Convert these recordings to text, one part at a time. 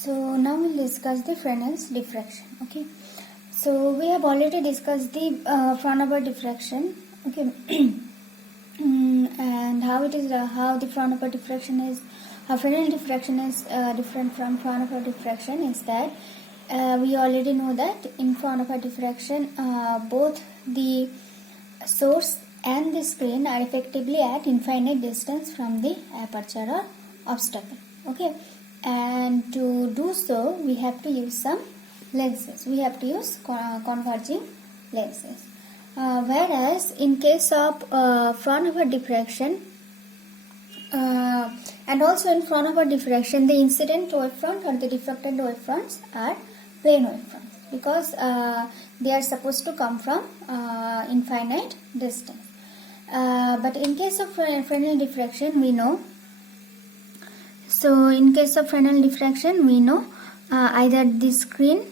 So now we'll discuss the Fresnel's diffraction. Okay. So we have already discussed the Fraunhofer diffraction. Okay. And how the Fraunhofer diffraction is, how Fresnel diffraction is different from Fraunhofer diffraction is that we already know that in Fraunhofer diffraction both the source and the screen are effectively at infinite distance from the aperture or obstacle. Okay. And to do so, we have to use some lenses. We have to use converging lenses. Whereas in case of Fraunhofer diffraction, and also in Fraunhofer diffraction, the incident wavefront or the diffracted wavefronts are plane wavefronts because they are supposed to come from infinite distance. But in case of Fresnel diffraction, we know. So in case of Fresnel diffraction, we know either the screen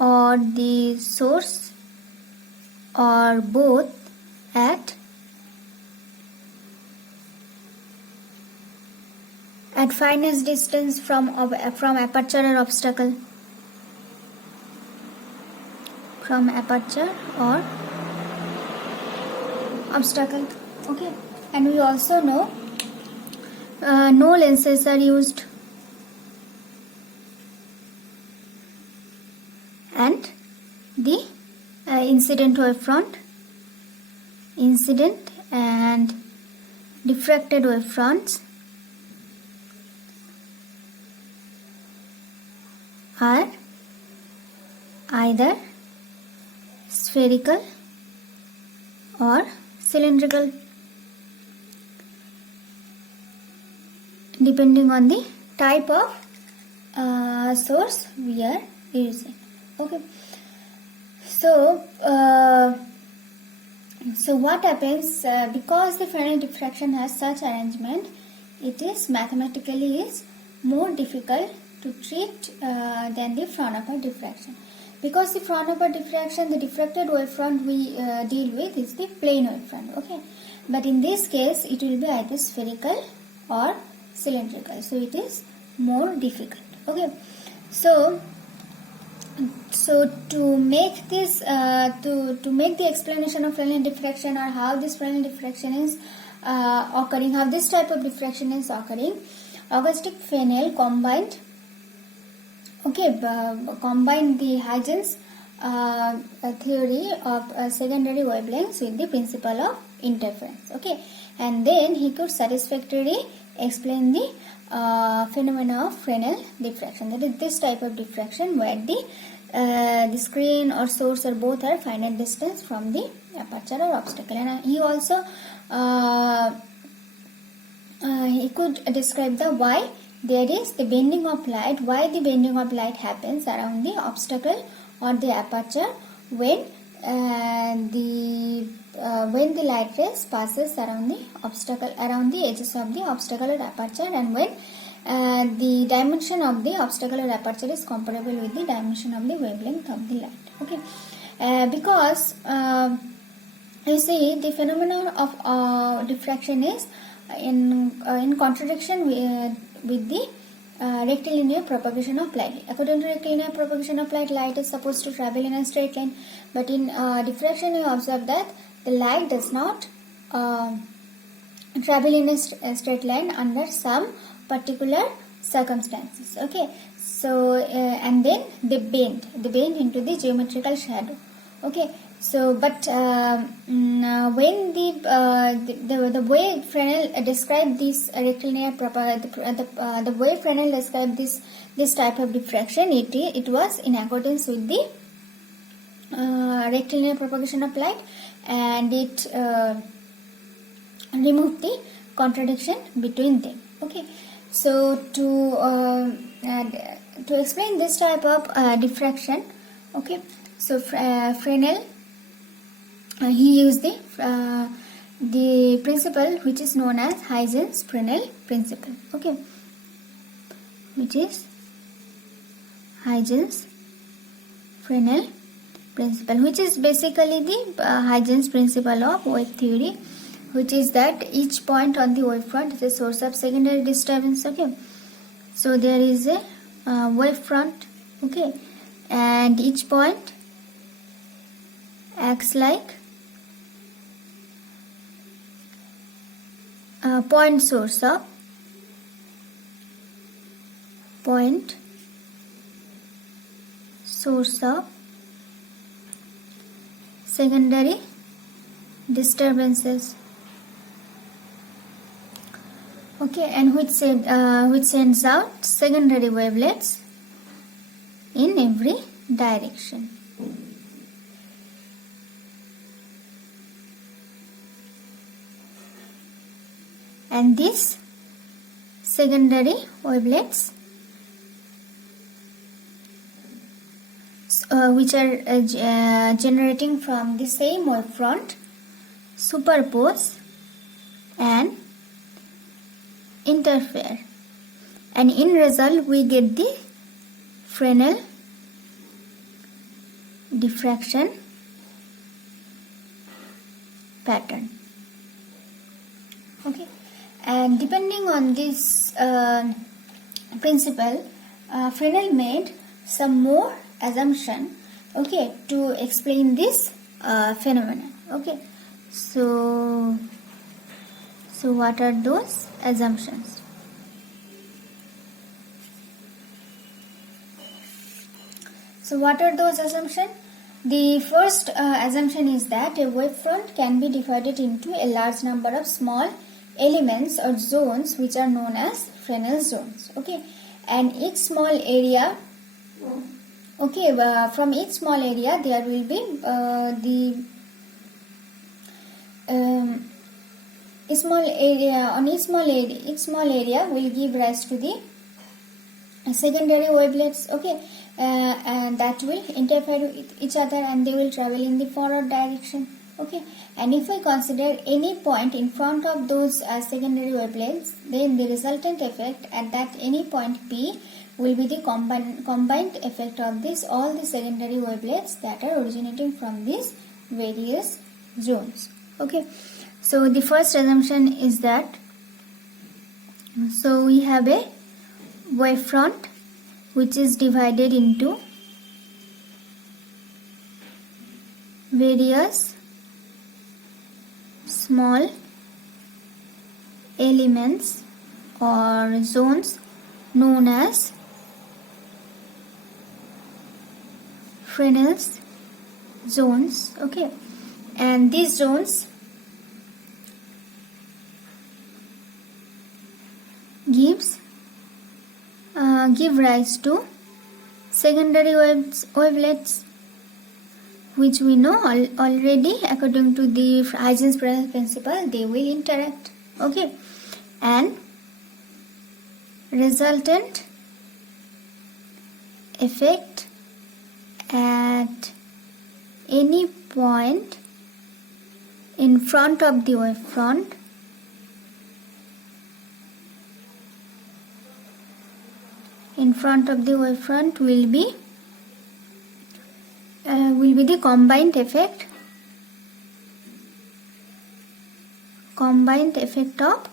or the source or both at finest distance from aperture or obstacle. From aperture or obstacle. Okay, and we also know no lenses are used, and the incident wavefront, incident and diffracted wavefronts are either spherical or cylindrical, depending on the type of source we are using. Okay. So what happens because the Fresnel diffraction has such arrangement, it is mathematically more difficult to treat than the Fraunhofer diffraction. Because the Fraunhofer diffraction, the diffracted wavefront we deal with is the plane wavefront. Okay, but in this case, it will be either spherical or cylindrical. So it is more difficult. Okay, so to make this to make the explanation of Fresnel diffraction or how this Fresnel diffraction is occurring, how this type of diffraction is occurring, Augustin Fresnel combined the Huygens theory of secondary wavelengths with the principle of interference. Okay, and then he could satisfactorily explain the phenomena of Fresnel diffraction. That is this type of diffraction where the screen or source or both are finite distance from the aperture or obstacle. And he also he could describe the why there is the bending of light, why the bending of light happens around the obstacle or the aperture when the light rays passes around the obstacle, around the edges of the obstacle or aperture, and when the dimension of the obstacle or aperture is comparable with the dimension of the wavelength of the light. Okay, because you see the phenomenon of diffraction is in contradiction with the rectilinear propagation of light. According to rectilinear propagation of light, light is supposed to travel in a straight line, but in diffraction you observe that the light does not travel in a straight line under some particular circumstances. Okay, so and then they bend into the geometrical shadow. Okay, so but when the way Fresnel described this rectilinear the way Fresnel described this type of diffraction, it was in accordance with the rectilinear propagation of light, and it removed the contradiction between them. Okay, so to explain this type of diffraction, okay, so Fresnel he used the principle which is known as Huygens-Fresnel principle. Okay, which is Huygens-Fresnel principle, which is basically the Huygens principle of wave theory, which is that each point on the wavefront is a source of secondary disturbance. Okay, So there is a wave front, okay, and each point acts like a point source of secondary disturbances, okay, and which sends out secondary wavelets in every direction. And these secondary wavelets which are generating from the same wavefront superpose and interfere, and in result we get the Fresnel diffraction pattern, okay. And depending on this principle, Fresnel made some more assumption, okay, to explain this phenomenon, okay. So what are those assumptions? So what are those assumptions? The first assumption is that a wavefront can be divided into a large number of small elements or zones which are known as Fresnel zones, okay, and each small area, okay, from each small area there will be each small area will give rise to the secondary wavelets, okay, and that will interfere with each other and they will travel in the forward direction, okay. And if we consider any point in front of those secondary wavelets, then the resultant effect at that any point P will be the combined effect of this all the secondary wavelets that are originating from these various zones, okay. So the first assumption is that, so we have a wavefront which is divided into various small elements or zones known as Fresnel's zones, okay, and these zones give rise to secondary wavelets, which we know already according to the Huygens principle they will interact, okay, and resultant effect at any point in front of the wavefront will be the combined effect of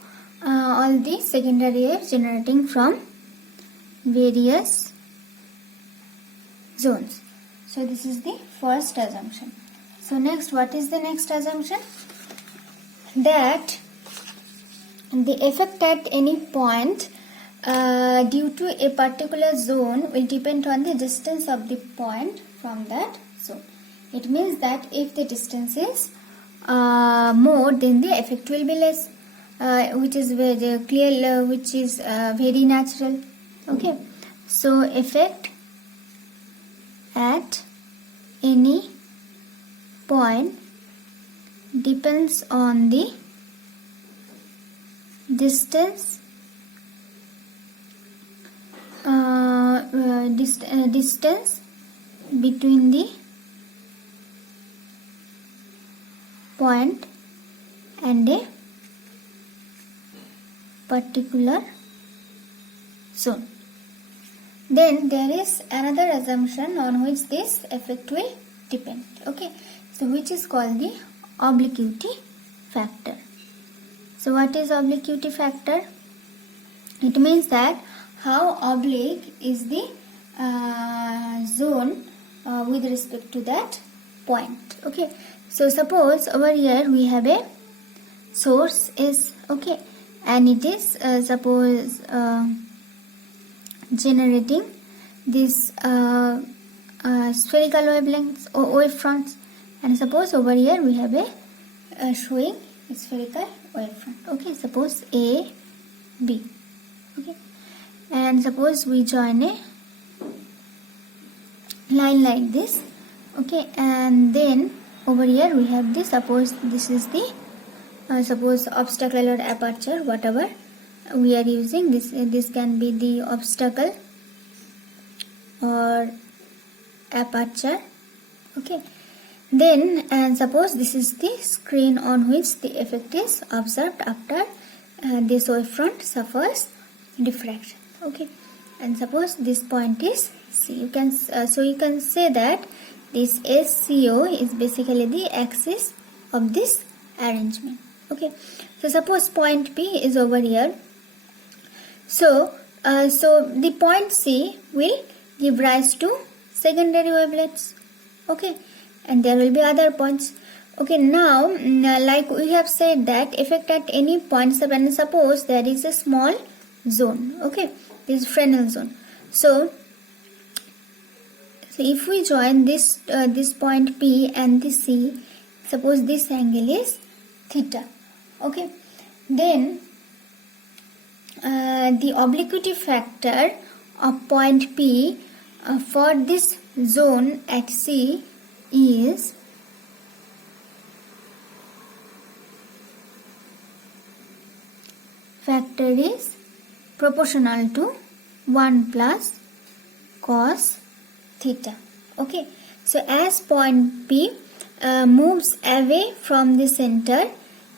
all the secondary waves generating from various zones. So this is the first assumption. So next, what is the next assumption? That the effect at any point due to a particular zone will depend on the distance of the point from that zone. It means that if the distance is more, then the effect will be less, which is very clear, which is very natural, okay. So effect at any point depends on the distance distance between the point and a particular zone. Then there is another assumption on which this effect will depend, okay, so which is called the obliquity factor. So what is obliquity factor? It means that how oblique is the zone with respect to that point. Okay, so suppose over here we have a source S, okay, and it is suppose generating this spherical wavelengths or wavefronts, and suppose over here we have a showing spherical wavefront. Okay, suppose A, B. Okay, and suppose we join a line like this. Okay, and then over here we have this. Suppose this is the suppose obstacle or aperture, whatever we are using. This can be the obstacle or aperture. Okay, then and suppose this is the screen on which the effect is observed after this wavefront suffers diffraction. Okay, and suppose this point is C. You can so you can say that this SCO is basically the axis of this arrangement. Okay, so suppose point P is over here. So the point C will give rise to secondary wavelets. Okay, and there will be other points. Okay, now like we have said that effect at any point, and suppose there is a small zone. Okay, this Fresnel zone. So if we join this this point P and this C, suppose this angle is theta. Okay, then the obliquity factor of point P for this zone at C is proportional to 1 plus cos theta. Okay, so as point P moves away from the center,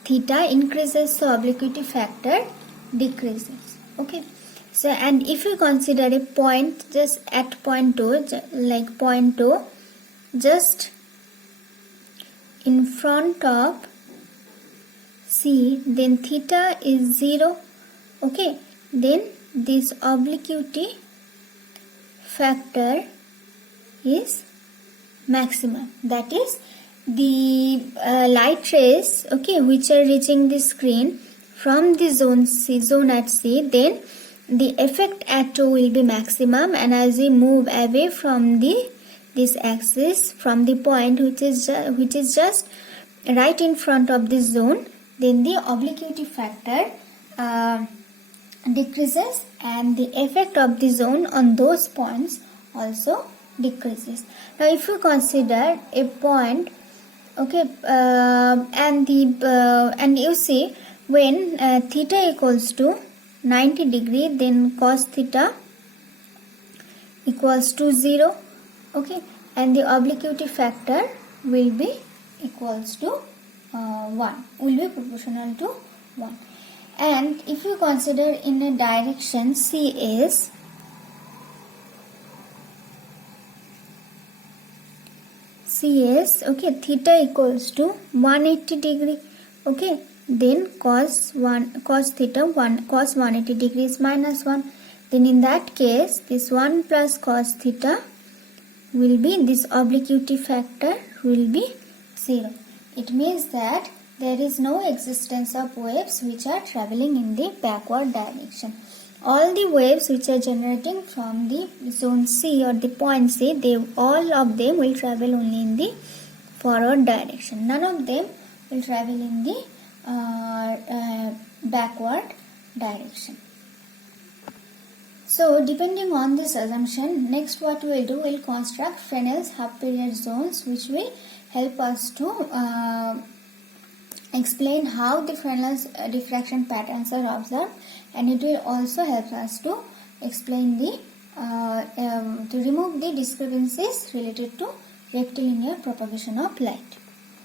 theta increases, so obliquity factor decreases. Okay, so and if you consider a point just at point O, like point O just in front of C, then theta is 0. Okay, then this obliquity factor is maximum. That is the light rays, okay, which are reaching the screen from the zone at C, then the effect at O will be maximum, and as we move away from this axis, from the point which is just right in front of this zone, then the obliquity factor decreases, and the effect of the zone on those points also decreases. Now if you consider a point, okay, and you see when theta equals to 90 degree, then cos theta equals to 0. Okay, and the obliquity factor will be equals to 1, will be proportional to 1. And if you consider in a direction CS, okay, theta equals to 180 degree. Okay, then cos 180 degrees minus 1. Then in that case, this 1 plus cos theta will be, this obliquity factor will be 0. It means that there is no existence of waves which are traveling in the backward direction. All the waves which are generating from the zone C or the point C, all of them will travel only in the forward direction. None of them will travel in the backward direction. So depending on this assumption, next what we will do, we will construct Fresnel's half period zones, which will help us to explain how the Fresnel's diffraction patterns are observed, and it will also help us to explain the to remove the discrepancies related to rectilinear propagation of light.